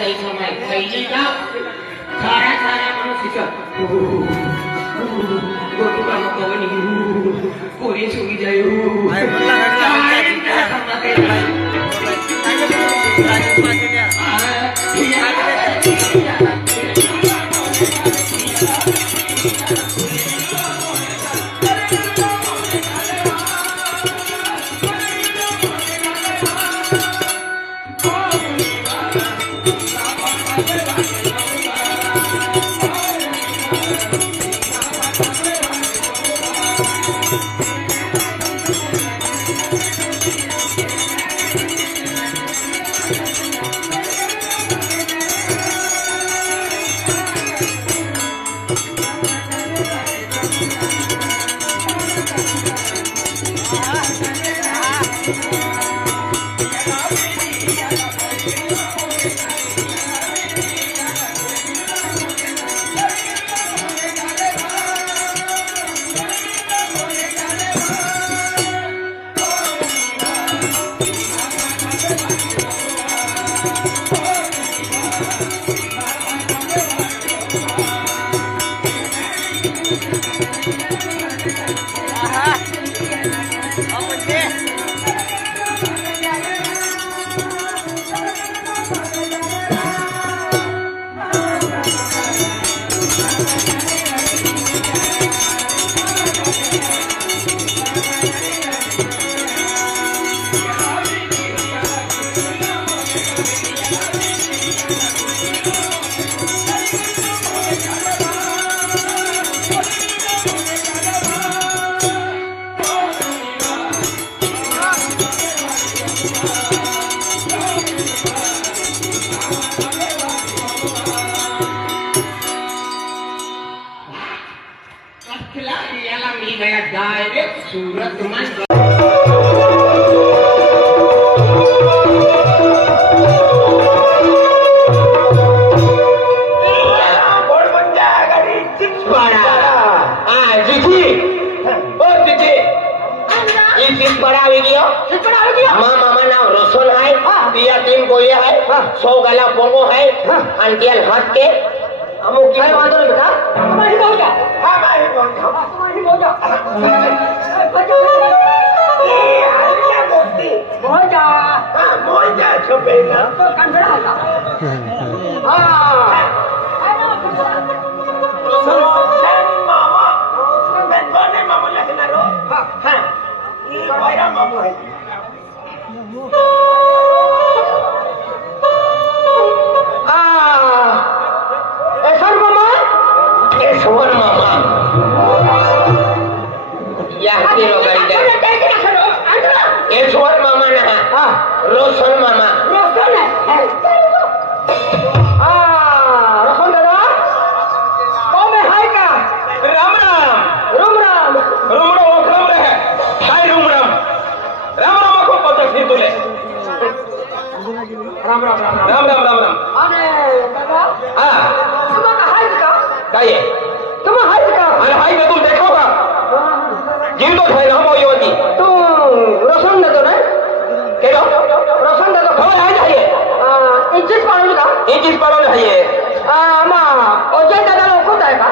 जायचं माहिती पाहिजे का सारा सारा माणूस गोटू काम कवनी कोणी सुगी जायो सूरत में मामा नाव रसोल है दिया तीन कोई है 100 गला पोंगो है अंतियल हाथ के अमुक की बात है बेटा हमारी मौजा हमारी मौजा ये हरिया मोती मौजा छुपे ना तो कंगड़ा था हां मामा मैं बने मामा लगना रो हां ये मेरा मामा है सोहन मामा या तेरो गाड़ी ये सोहन मामा ना हां रोशन मामा रोशन है रोशन दादा कौन है हाय का राम है हाय राम को पता नहीं तुले राम अरे दादा हां तुम्हारा हाय का काय तुम हाय का अरे हाय में तुम देखो का जिंदो है हम होती तू रोशन दे तो ना के रोशन दे तो खबर है जाइए इंचिस पाड़ो है ये मा अजय दादा लोग को है का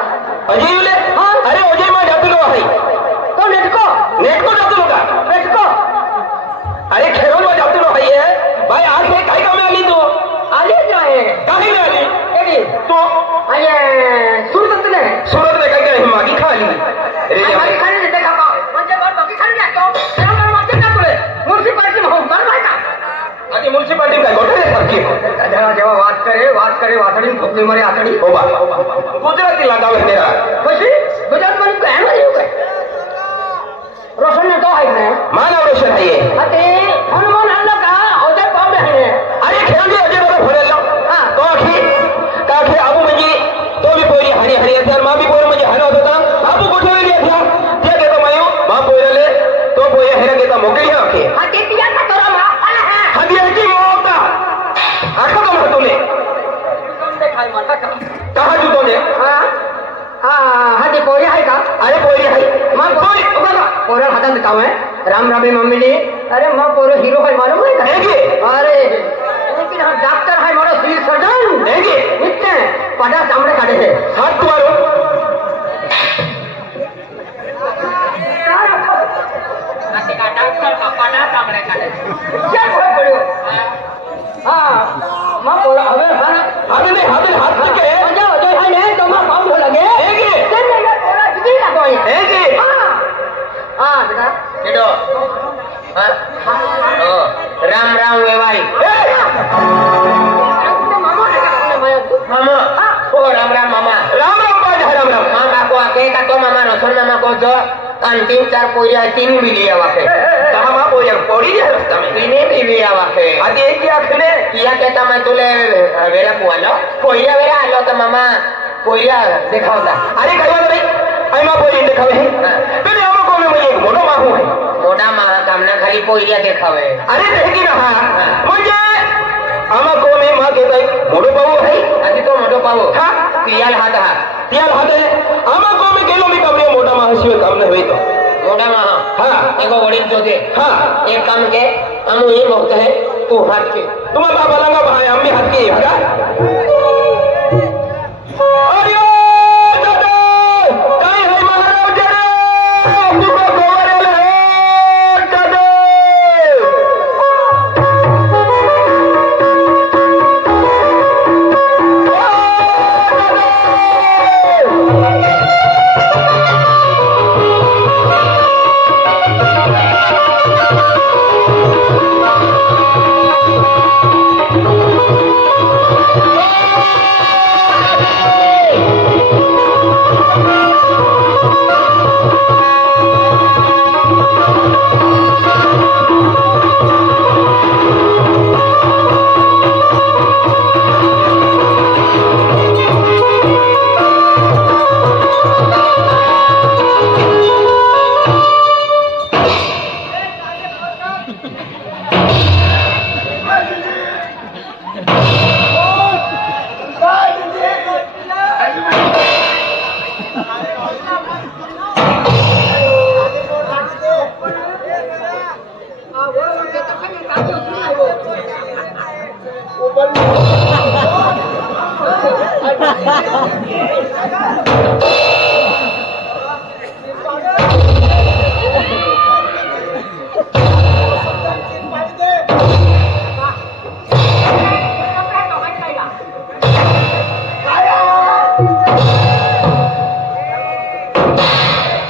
अजय बोले हां अरे अजय मां जाते लो है तो नेट को जाते लो का नेट को अरे खेरों में जाते लो है ये भाई आज में काई का में आली तो आली जाए काहे में आली एडी तो आये सूरत ने काय काय मागी खाली रे मागी खाली ने देखा म्हणजे बार मागी खाली जातो तेरा बार मागे ना तुले म्युनिसिपालिटी में हो बार बार का आधी म्युनिसिपालिटी काय गोठे सारखी दादा जेव्हा बात करे वातडी फुकली मारे आतडी हो बा गुजराती लगाव है तेरा कशी गुजरात मध्ये काय नाही काय रोशन ने तो है ना मानव रोशन है ये अते हनुमान अल्लाह का अजय पावडे है अरे खेळ दे अजय बाबा भरेला हां तो काठी आबू म्हणजे तो भी पोरी हरी अथर मां भी पोर म्हणजे हर होता आबू कोठे गेली अथर ते घेतो मायो मां पोरले तो पोय हेरे घेता मोकळी आखे हा ते तिया का तोरा मा आला है हदी याची मोता आखो तो तुले तुमने खाई माता का कहा जुतो ने हां हदी पोरी है का अरे पोरी है मां पोरी बघा पोरा हातात काम है राम मम्मी ने अरे मां पोरो हीरो है मालूम है का अरे लेकिन हम डॉक्टर है मारो सिर सर्जन काढे है हाथ तुम्हारो राम राम वेवाई मामा ओ राम राम मामा राम राम बाजा राम राम मामा को आके का तो मामा रसन मामा को जो अंतिम 4 पोरिया 3 बिलिया वाके तमा पोरिया पोरी है रस्ता में 3 बिलिया वाके आदि एक क्या खने किया कहता मैं तुले वेरा पुआलो पोरिया वेरा आलो तो मामा पोरिया देखावता अरे कहवा भाई आई मा पोरी देखावे तने हम को में मुझे मोटो माहू है मोटा मा कामना खाली पोरिया देखावे अरे देखी रहा म्हणजे आमा को में मा के भाई मोटो पाऊ है आदि तो मोटो पाऊ हां तियाल हाथ है आमा को में केलो मी कमरे मोटा मा हसियो काम न होई तो मोटा मा हां एको वडील जो दे हां एक काम के हम ये बहुत है तू हाथ के तुम्हारा बाबा लंगा भाई हम भी हाथ के हगा